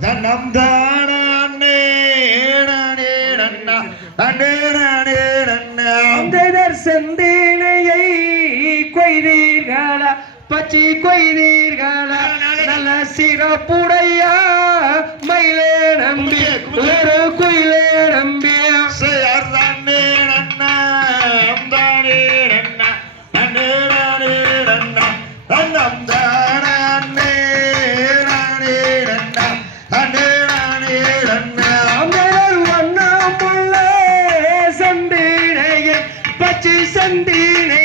தன்னம் தான அண்ணே அண்ணே அண்ணா அண்ணே அண்ணே அண்ணா அந்ததர் செந்தேனையை கொய்தீர்களா? பச்சை கொய்தீர்களா? நல்ல சிறப்புடைய மயிலே நம்பி ஒரு சந்தினை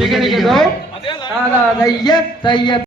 திகழ்கிறோம் தைய தைய